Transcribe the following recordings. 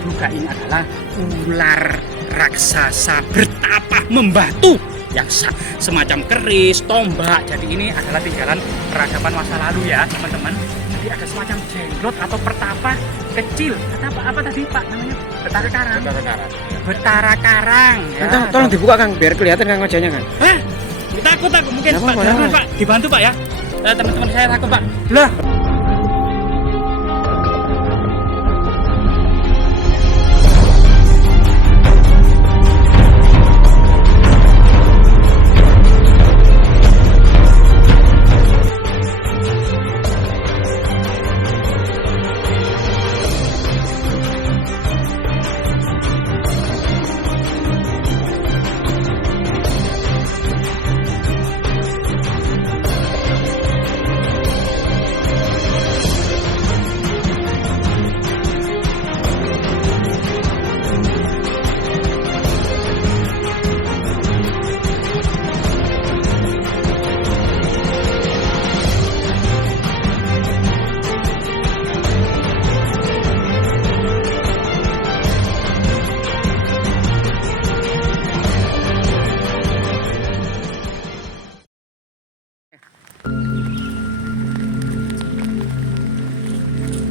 diduga ini adalah ular raksasa bertapah membatu yang semacam keris, tombak. Jadi ini adalah tinggalan peradaban masa lalu ya teman-teman. Jadi ada semacam jenglot atau pertapa kecil. Apa tadi Pak namanya? Betara karang. Betara karang. Betara karang. Ya. Tolong dibuka Kang, biar kelihatan Kang wajahnya Kang. Takut aku mungkin Nggak Pak. apa-apa, Jangan nggak Pak, dibantu Pak ya. Teman-teman saya takut Pak. Lah.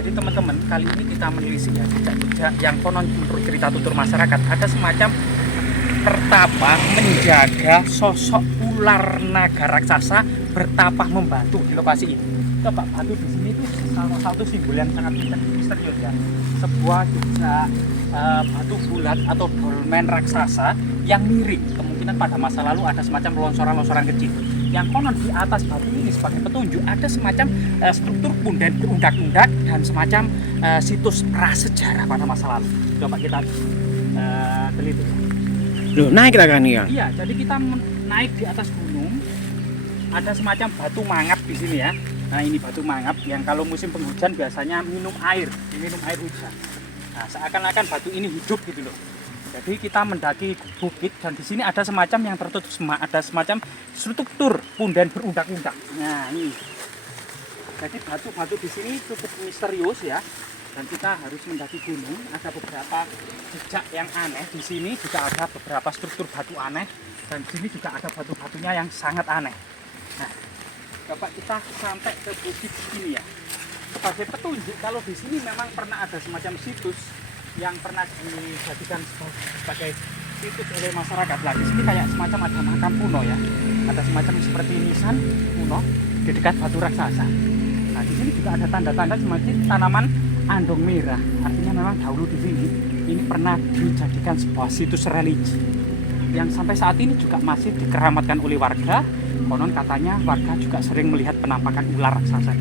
Jadi teman-teman, kali ini kita menelisik ya jejak-jejak yang konon menurut cerita tutur masyarakat ada semacam pertapa menjaga sosok ular naga raksasa bertapah membatu di lokasi ini. Coba batu di sini itu salah satu simbol yang sangat misterius ya. Sebuah jejak batu bulat atau dolmen raksasa yang miring. Kemungkinan pada masa lalu ada semacam longsoran-longsoran kecil. Yang konon di atas batu ini sebagai petunjuk ada semacam struktur punden berundak-undak dan semacam situs prasejarah pada masa lalu. Coba kita teliti. Loh, naik kita kan ya? Iya, jadi kita naik di atas gunung. Ada semacam batu mangap di sini ya. Nah, ini batu mangap yang kalau musim penghujan biasanya minum air hujan. Nah, seakan-akan batu ini hidup gitu loh. Jadi kita mendaki bukit dan di sini ada semacam yang tertutup semak, ada semacam struktur punden berundak-undak. Nah, ini. Jadi batu-batu di sini cukup misterius ya. Dan kita harus mendaki gunung. Ada beberapa jejak yang aneh. Di sini juga ada beberapa struktur batu aneh dan di sini juga ada batu-batunya yang sangat aneh. Nah, coba kita sampai ke bukit ini ya. Sebagai petunjuk kalau di sini memang pernah ada semacam situs yang pernah dijadikan sebagai situs oleh masyarakat. Lah di sini kayak semacam ada makam kuno ya. Ada semacam seperti nisan kuno di dekat batu raksasa. Nah di sini juga ada tanda-tanda semacam tanaman andong merah. Artinya memang dahulu di sini ini pernah dijadikan sebuah situs religi yang sampai saat ini juga masih dikeramatkan oleh warga. Konon katanya warga juga sering melihat penampakan ular raksasa.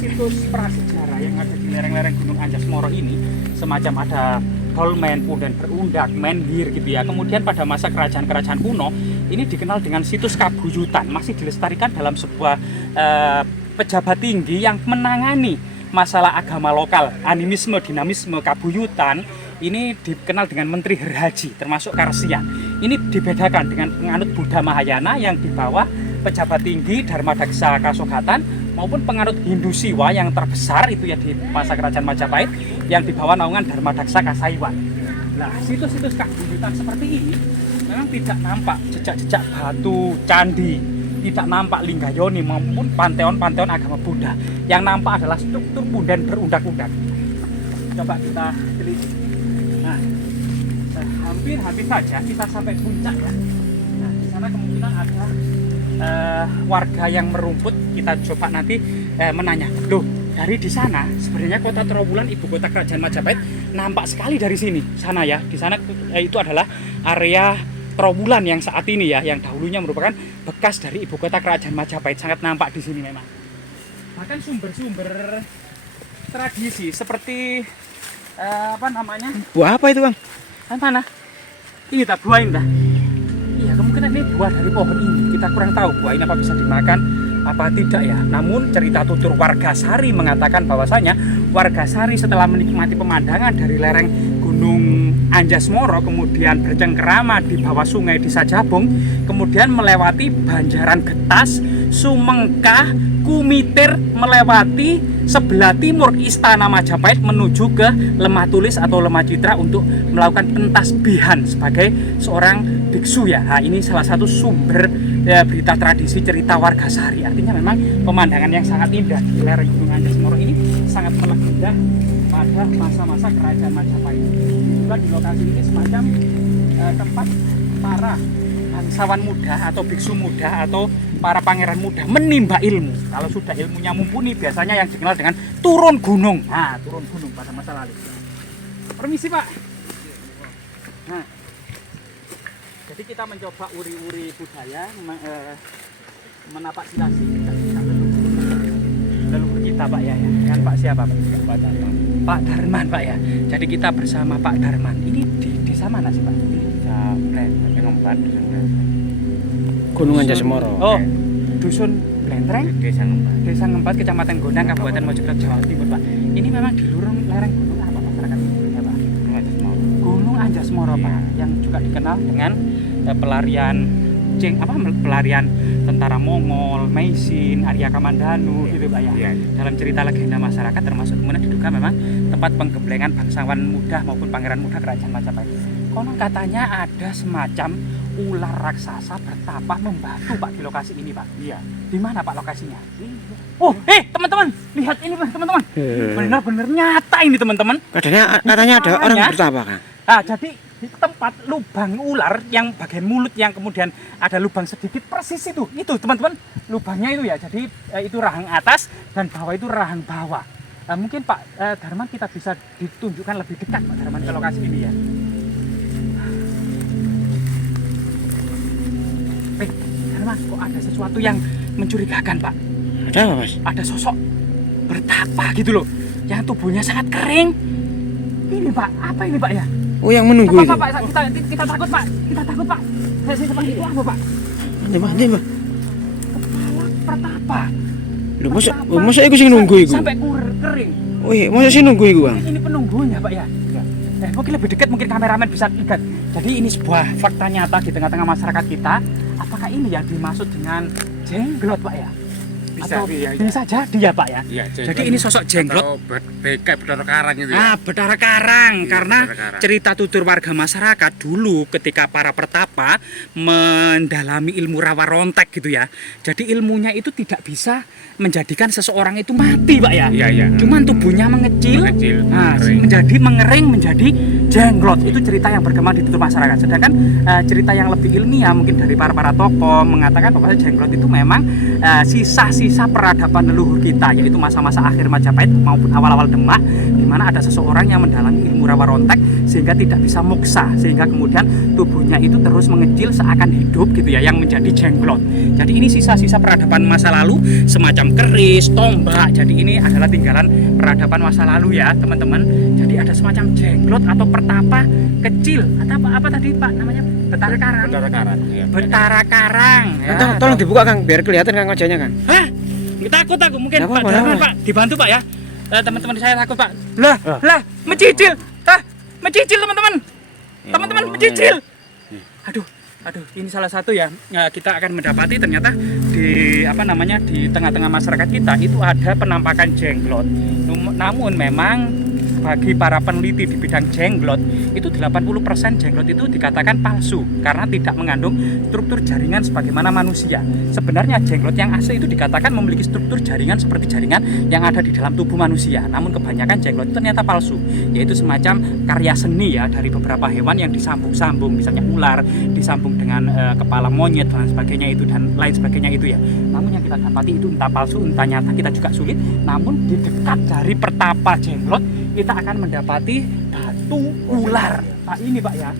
Situs prasejarah yang ada di lereng-lereng Gunung Anjas-Moro ini semacam ada dolmen, punden berundak, menhir gitu ya. Kemudian pada masa kerajaan-kerajaan kuno ini dikenal dengan situs kabuyutan, masih dilestarikan dalam sebuah pejabat tinggi yang menangani masalah agama lokal, animisme, dinamisme, kabuyutan. Ini dikenal dengan Menteri Herhaji, termasuk Karsian. Ini dibedakan dengan penganut Buddha Mahayana yang di bawah pejabat tinggi Dharmadaksa Kasogatan maupun penganut Hindu Siwa yang terbesar itu ya di masa kerajaan Majapahit yang di bawah naungan Dharmadaksa Kasaiwan. Nah, situs-situs kabuyutan seperti ini memang tidak nampak jejak-jejak batu candi, tidak nampak linggayoni maupun panteon-panteon agama Buddha. Yang nampak adalah struktur punden berundak-undak. Coba kita teliti. Nah, hampir saja kita sampai puncak ya. Nah, di sana kemungkinan ada warga yang merumput. Kita coba nanti menanya. Loh, dari di sana sebenarnya kota Trawulan, ibu kota kerajaan Majapahit, nampak sekali dari sini. Sana ya, di sana itu adalah area Trawulan yang saat ini ya, yang dahulunya merupakan bekas dari ibu kota kerajaan Majapahit. Sangat nampak di sini memang. Bahkan sumber-sumber tradisi seperti apa namanya? Buah apa itu Bang? Mana? Ini tak buah ini dah. Iya, kemungkinan ini buah dari pohon ini. Kita kurang tahu buah ini apa bisa dimakan apa tidak ya. Namun cerita tutur warga Sari mengatakan bahwasanya warga Sari setelah menikmati pemandangan dari lereng Gunung Gunung Anjasmara, kemudian bercengkerama di bawah sungai Desa Jabung, kemudian melewati Banjaran Getas, Sumengkah, Kumitir, melewati sebelah timur Istana Majapahit menuju ke Lemah Tulis atau Lemah Citra untuk melakukan pentasbihan sebagai seorang biksu ya. Nah, ini salah satu sumber berita tradisi cerita warga sehari. Artinya memang pemandangan yang sangat indah di lereng Gunung Anjasmara ini sangat melegenda pada masa-masa kerajaan Majapahit. Juga di lokasi ini semacam tempat para bangsawan muda atau biksu muda atau para pangeran muda menimba ilmu. Kalau sudah ilmunya mumpuni, biasanya yang dikenal dengan turun gunung. Nah, turun gunung pada masa lalu. Permisi, Pak. Nah, jadi kita mencoba uri-uri budaya, menapak silasi leluhur kita, Pak ya. Dengan Pak siapa, Pak? Pak Darman. Pak Darman, Pak ya. Jadi kita bersama Pak Darman. Ini di desa mana sih, Pak? Di desa Ngembat, Gunung Anjasmara. Oh, dusun Blentreng, Desa Ngembat. Desa Ngembat, Kecamatan Gondang, Kabupaten Mojokerto, Jawa Timur, Pak. Ini memang di lurung lereng gunung apa masyarakat sebelumnya, Pak? Gunung Anjasmara, Pak, yang juga dikenal dengan pelarian pelarian tentara Mongol, Meisin, Arya Kamandanu, gitu, Pak ya. Iya. Dalam cerita legenda masyarakat termasuk kemudian diduga memang tempat penggemblengan bangsawan muda maupun pangeran muda kerajaan Majapahit. Konon katanya ada semacam ular raksasa bertapa membatu, Pak, di lokasi ini, Pak. Iya. Di mana, Pak, lokasinya? Oh, teman-teman, lihat ini, Pak, teman-teman. Benar-benar nyata ini, teman-teman. Katanya ada orang bertapa, Kang. Nah, jadi di tempat lubang ular yang bagian mulut yang kemudian ada lubang sedikit persis itu teman-teman, lubangnya itu ya. Jadi itu rahang atas dan bawah itu rahang bawah. Mungkin Pak Darman kita bisa ditunjukkan lebih dekat, Pak Darman, ke lokasi ini ya. Darman, kok ada sesuatu yang mencurigakan, Pak? Ada apa, Mas? Ada sosok bertapa gitu loh, yang tubuhnya sangat kering. Ini, Pak, apa ini, Pak ya? Oh, yang menunggu itu. Pak, kita takut, Pak. Kita takut, Pak. Saya seperti itu apa, Pak? Ini, Pak. Kepala pertapa. Lho, masa iku sing nunggu iku? Sampai kering. Oh iya, masa sing nunggu iku, Bang? Ini penunggunya, Pak ya. Mungkin lebih dekat, mungkin kameramen bisa lihat. Jadi ini sebuah fakta nyata di tengah-tengah masyarakat kita. Apakah ini yang dimaksud dengan jenglot, Pak ya? Atau bisa jadi ya, Pak ya. Iya, jadi ini sosok jenglot. Atau bekai Betara Karang itu ya. Betara Karang, Iya, karena Betara Karang. cerita tutur warga masyarakat dulu ketika para pertapa mendalami ilmu rawa rontek gitu ya. Jadi ilmunya itu tidak bisa menjadikan seseorang itu mati, Pak ya. Iya. Cuman tubuhnya mengecil, mengering menjadi jenglot. Itu cerita yang berkembang di tutur masyarakat. Sedangkan cerita yang lebih ilmiah mungkin dari para tokoh mengatakan bahwa jenglot itu memang sisa-sisa peradaban leluhur kita, yaitu masa-masa akhir Majapahit maupun awal-awal Demak, di mana ada seseorang yang mendalami ilmu rawa rontek sehingga tidak bisa moksa, sehingga kemudian tubuhnya itu terus mengecil seakan hidup gitu ya, yang menjadi jenglot. Jadi ini sisa-sisa peradaban masa lalu, semacam keris, tombak. Jadi ini adalah tinggalan peradaban masa lalu ya, teman-teman. Jadi ada semacam jenglot atau pertapa kecil atau apa tadi, Pak, namanya? Betara Karang. Iya. Betara Karang. Ya, Tolong dibuka, Kang, biar kelihatan Kang wajahnya, Kang. Hah? Takut aku mungkin Nggak Pak apa-apa, Darman, nggak Pak, dibantu, Pak ya. Teman-teman saya takut, Pak. Lah, mencicil. Mencicil, teman-teman. Teman-teman, mencicil. Aduh, ini salah satu ya. Kita akan mendapati ternyata di tengah-tengah masyarakat kita itu ada penampakan jenglot. Namun memang bagi para peneliti di bidang jenglot itu 80% jenglot itu dikatakan palsu karena tidak mengandung struktur jaringan sebagaimana manusia. Sebenarnya jenglot yang asli itu dikatakan memiliki struktur jaringan seperti jaringan yang ada di dalam tubuh manusia. Namun kebanyakan jenglot itu ternyata palsu, yaitu semacam karya seni ya dari beberapa hewan yang disambung-sambung, misalnya ular disambung dengan kepala monyet dan sebagainya itu dan lain sebagainya itu ya. Namun yang kita dapati itu entah palsu entah nyata kita juga sulit. Namun di dekat dari pertapa jenglot kita akan mendapati batu ular. Pak, ini, Pak ya.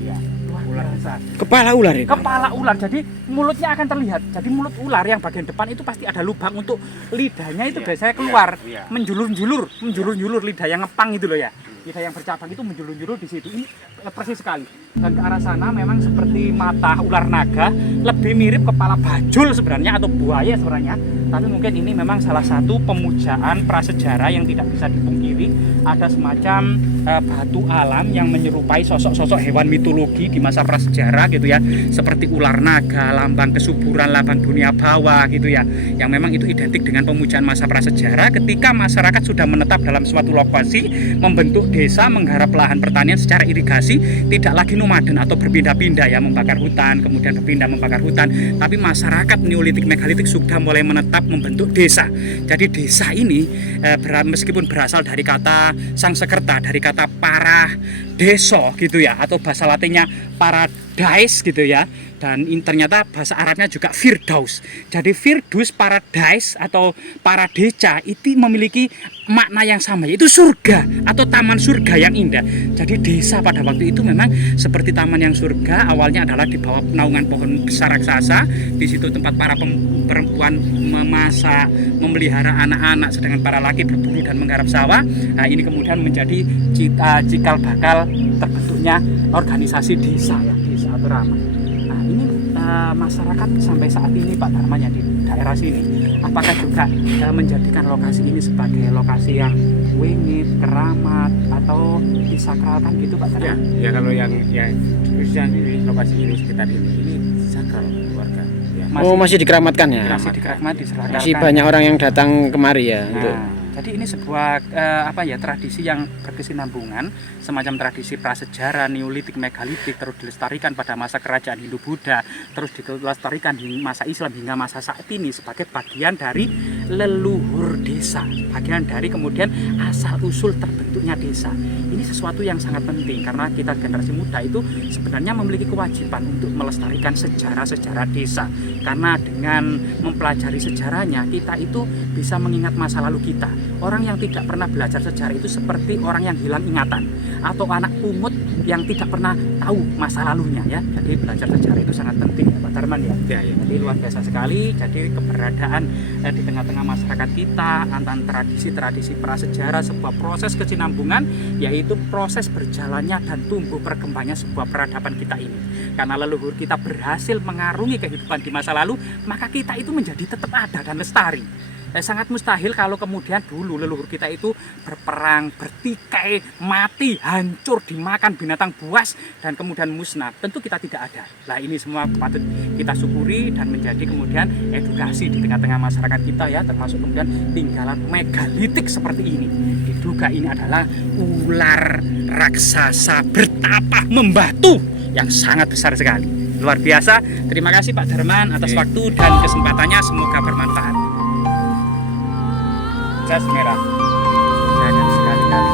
Luar biasa. Kepala ular itu. Kepala ular. Jadi mulutnya akan terlihat. Jadi mulut ular yang bagian depan itu pasti ada lubang untuk lidahnya itu biasanya keluar, menjulur-julur lidah yang ngepang itu loh ya. Lidah yang bercabang itu menjulur-julur di situ. Ini persis sekali. Dan ke arah sana memang seperti mata ular naga, lebih mirip kepala bajul sebenarnya atau buaya sebenarnya. tapi mungkin ini memang salah satu pemujaan prasejarah yang tidak bisa dipungkiri. Ada semacam batu alam yang menyerupai sosok-sosok hewan mitologi di masa prasejarah gitu ya, seperti ular naga, lambang kesuburan, lambang dunia bawah gitu ya, yang memang itu identik dengan pemujaan masa prasejarah ketika masyarakat sudah menetap dalam suatu lokasi, membentuk desa, menggarap lahan pertanian secara irigasi, tidak lagi nomaden atau berpindah-pindah ya, membakar hutan kemudian berpindah membakar hutan, tapi masyarakat Neolitik megalitik sudah mulai menetap, membentuk desa. Jadi desa ini meskipun berasal dari kata Sangsekerta, dari kata para deso gitu ya, atau bahasa latinnya paradise gitu ya, dan ternyata bahasa Arabnya juga Firdaus. Jadi Firdaus, paradise atau paradeca itu memiliki makna yang sama, yaitu surga atau taman surga yang indah. Jadi desa pada waktu itu memang seperti taman yang surga. Awalnya adalah di bawah naungan pohon besar raksasa. Di situ tempat para perempuan memasak, memelihara anak-anak, sedangkan para laki berburu dan menggarap sawah. Nah, ini kemudian menjadi cikal bakal terbentuknya organisasi desa ya, desa atau rama. Nah, ini masyarakat sampai saat ini Pak Darman ya di daerah sini, apakah juga menjadikan lokasi ini sebagai lokasi yang wingit, keramat atau disakralkan gitu Pak Darman? Ya kalau yang khususnya ini lokasi ini sekitar ini sakral keluarga. Ya. Masih dikeramatkan ya. Masih dikeramat, disakralkan. Masih banyak orang yang datang kemari ya untuk. Jadi ini sebuah tradisi yang berkesinambungan, semacam tradisi prasejarah Neolitik megalitik, terus dilestarikan pada masa kerajaan Hindu Buddha, terus dilestarikan di masa Islam hingga masa saat ini sebagai bagian dari leluhur desa, bagian dari kemudian asal usul terbentuknya desa. Ini sesuatu yang sangat penting karena kita generasi muda itu sebenarnya memiliki kewajiban untuk melestarikan sejarah-sejarah desa, karena dengan mempelajari sejarahnya kita itu bisa mengingat masa lalu kita. Orang yang tidak pernah belajar sejarah itu seperti orang yang hilang ingatan, atau anak pungut yang tidak pernah tahu masa lalunya ya. Jadi belajar sejarah itu sangat penting ya Pak Darman ya. Jadi luar biasa sekali. Jadi keberadaan di tengah-tengah masyarakat kita antara tradisi-tradisi prasejarah, sebuah proses kesinambungan, yaitu proses berjalannya dan tumbuh berkembangnya sebuah peradaban kita ini. Karena leluhur kita berhasil mengarungi kehidupan di masa lalu, maka kita itu menjadi tetap ada dan lestari. Sangat mustahil kalau kemudian dulu leluhur kita itu berperang, bertikai, mati, hancur, dimakan binatang buas dan kemudian musnah. Tentu kita tidak ada. Nah, ini semua patut kita syukuri dan menjadi kemudian edukasi di tengah-tengah masyarakat kita ya, termasuk kemudian tinggalan megalitik seperti ini. Diduga ini adalah ular raksasa bertapah membatu yang sangat besar sekali. Luar biasa. Terima kasih Pak Darman atas waktu dan kesempatannya, semoga bermanfaat. Jas merah, jangan sekali-kali